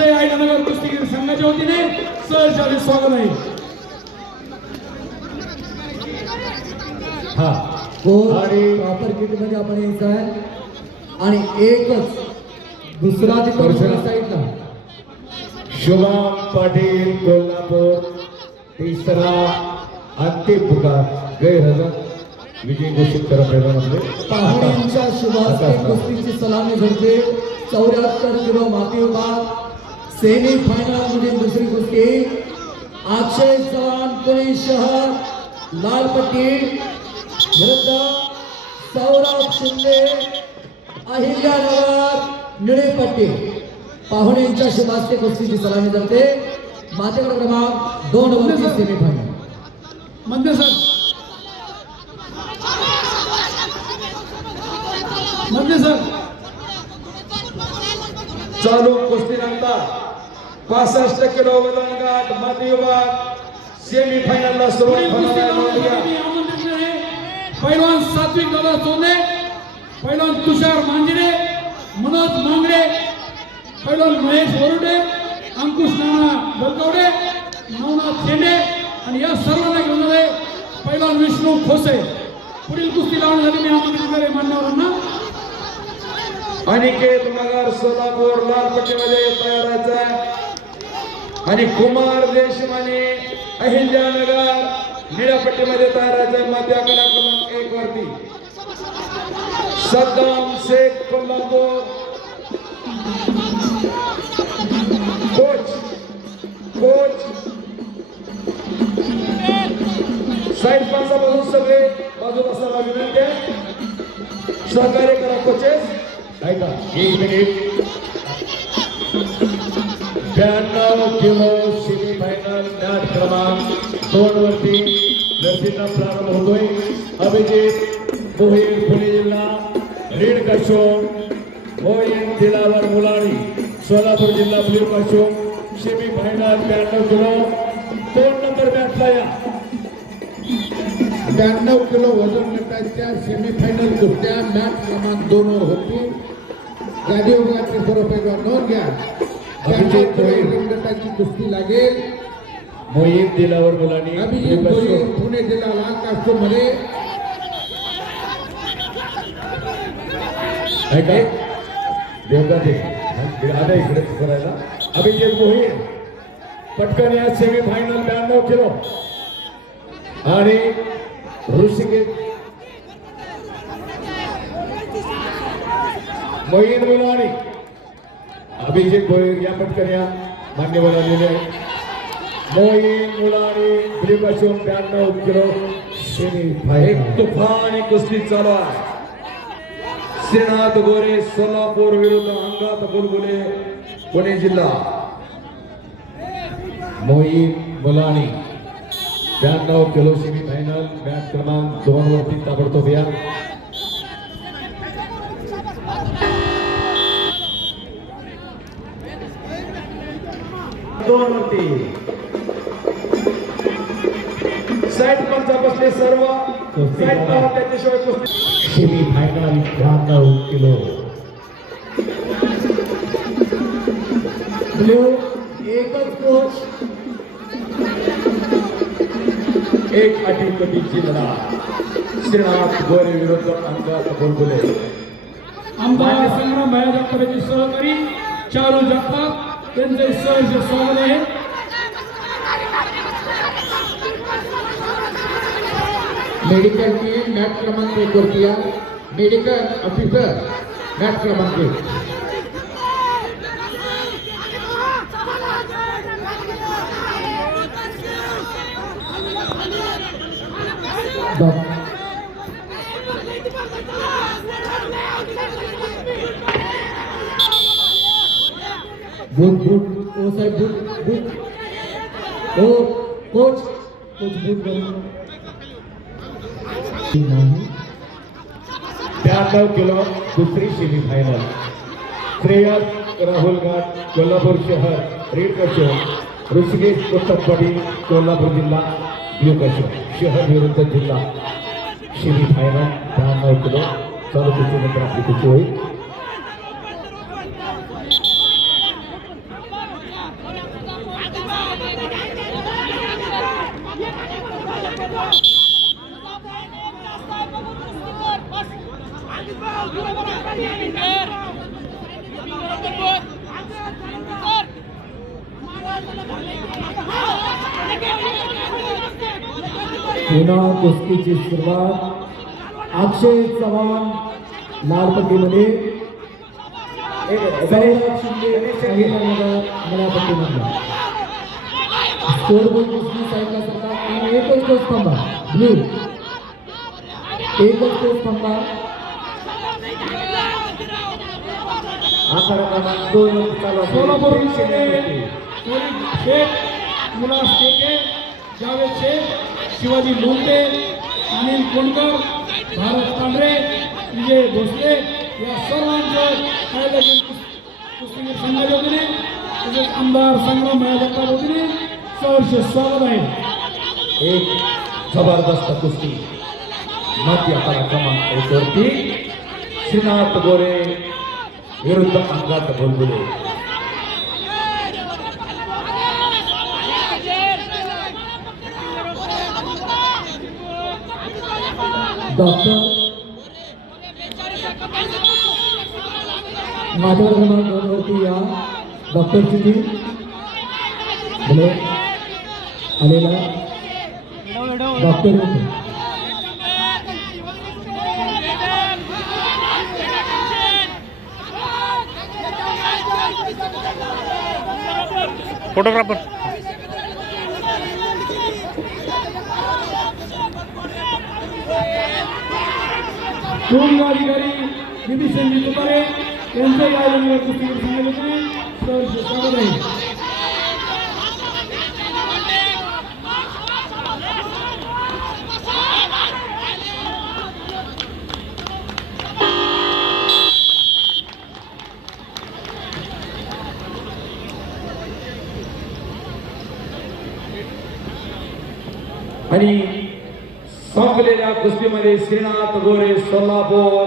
यांचे आयनगर कुस्तीगीर संघाच्या वतीने सहर्षाने स्वागत आहे. हा आणि प्रॉपर किट मध्ये आपण यायचं आहे आणि एकच दुसरा तिकडच्या साईडला शुभम पाटील कोल्हापूर तिसरा अंतिम पुकार गैरहजर विजय घोषित करत मैदानामध्ये पाहुण्यांच्या शुभास्ते कुस्तीची सलामी झडते 74 किलो माती विभाग सेमी फायनल मध्ये दुसरी कुस्ती अक्षय चव्हाण पुणे शहर लाल पट्टी विरुद्ध सौरभ शिंदे अहिल्यानगर निळे पट्टी. पाहुण्यांच्या शुभास्ते कुस्तीची सलामी झडते मातेकडे क्रमांक 2 वरची सेमी फायनल मध्ये सर मध्ये सर चालू कुस्तीनंतर 65 किलो वजन गट माती विभाग सेमी फायनलला सुरुवात होणार आहे. आमंत्रित आहे पैलवान सात्विक दादा सोने, पैलवान तुषार मांजिरे, मनोज मांगडे, पैलवान महेश वरुडे, अंकुश नाना बलकवडे, नवनाथ शेंडे आणि या सर्वांना घेऊन आले पैलवान विष्णू खोसे. पुढील कुस्ती लावण्यासाठी मी आमंत्रित करे मान्यवरांना. अनिकेत नगर सोलापूर लाल पट्टीमध्ये तयार व्हायचं आहे आणि कुमार देशमाने अहिल्यानगर निळ्या पट्टीमध्ये तयार व्हायचं आहे. मध्याकडा क्रमांक 1 वरती सद्दाम शेख कोल्हापूर कोच साईड पासापासून सगळे बाजू बसायला विनंती आहे. सहकार्य करा कोचेस. ऐका 1 minute 92 kilo semi final match क्रमांक 2 वरती लढतीचा प्रारंभ होतोय. अभिजित मोहीर पुणे जिल्हा रेड काशोम, मोहीन दिलावर मुलाणी सोलापूर जिल्हा ब्ल्यू काशोम सेमी फायनल 92 किलो 2 नंबर मॅचला या. 92 किलो वजन गटाच्या सेमीफायनल कुस्त्या मॅच क्रमांक 2 वर होती. गादी विभागाचे सर्व पैलवान नोंद घ्या. 92 किलो वजन गटाची कुस्ती लागेल. मोहीन दिलावर मुलाणी अभिजित मोहीर पुणे जिल्हा लाल कास्टूम मध्ये. ऐका देवगाते आधा इकडे करायला. अभिजित मोहीर पटकन या सेमी फायनल 92 किलो आणि ऋषिकेश मोहीन मुलाणी अभिजित भोईर या पटकन या मान्यवर आलेले आहे. मोहीन मुलाणी ब्ल्यूकाशोम 92 किलो सेमी एक फायनल. तुफान कुस्ती चालू आहे. श्रीनाथ गोरे सोलापूर विरुद्ध अंगात बुलबुले पुणे जिल्हा. Mohin Mulani 92 kilo semi final match क्रमांक 2 वरती ताबडतोब या. दोन वरती साईड पंचा बसले सर्व साईड पाव त्याच्याशिवाय कुस्ती. Semi final 92 kilo. ब्ल्यू एकच कोच एक अटीतटीची लढा. श्रीनाथ गोरे विरुद्ध अंगात बुलबुले. आमदार संग्राम भैया जगतापचे सहकारी चारू जगताप त्यांचे सहर्ष स्वागत आहे. मेडिकल टीम मॅच क्रमांक 1 वरती या. मेडिकल ऑफिसर मॅच क्रमांक 1. बुट ओ साहेब बुट ओ कोच बुट करून 92 किलो दुसरी सेमी फायनल. श्रेयस राहुल घाट कोल्हापूर शहर रेड काशोम, ऋषिकेश उत्तरपाडी कोल्हापूर जिल्हा ब्ल्यू काशोम शहर विरुद्ध जिल्हा सेमी फायनल 92 किलो. चालू कुस्तीनंतर आपली कुस्ती होईल. पुन्हा कुस्तीची सुरुवात. अक्षय चव्हाण लालपट्टीमध्ये, सौरभ शिंदे निळ्यापट्टीमध्ये. स्कोरबोर्ड कुस्ती साईडला सरका आणि एकच तोच थांबा. ब्लू एकच तोच थांबा. आखाडा क्रमांक 2 चालू असेल. सोलापूर कुस्ती. शेख, मुलास शेखे, जावेद शेख, शिवाजी लोंढे, अनिल कोंडकर, भारत कांबळे, विजय भोसले या सर्वांचं आयोजन कुस्तीगीर संघाच्या वतीने तसेच आमदार संग्राम जगताप वतीने सहर्ष स्वागत आहे. एक जबरदस्त कुस्ती मध्य आखाडा क्रमांक 1 वरती श्रीनाथ गोरे विरुद्ध अंगात बुलबुले. डॉक्टर माझ्यावर क्रमांक 2 वरती या. डॉक्टर चिठी हॅलो आलेला डॉक्टर होते. फोटोग्राफर दोन अधिकारी विभीषण तुकारे यांचं आयोजन कुस्तीगीर संघाच्या वतीने सहर्ष स्वागत आहे. आणि संपलेल्या कुस्तीमध्ये श्रीनाथ गोरे सोलापूर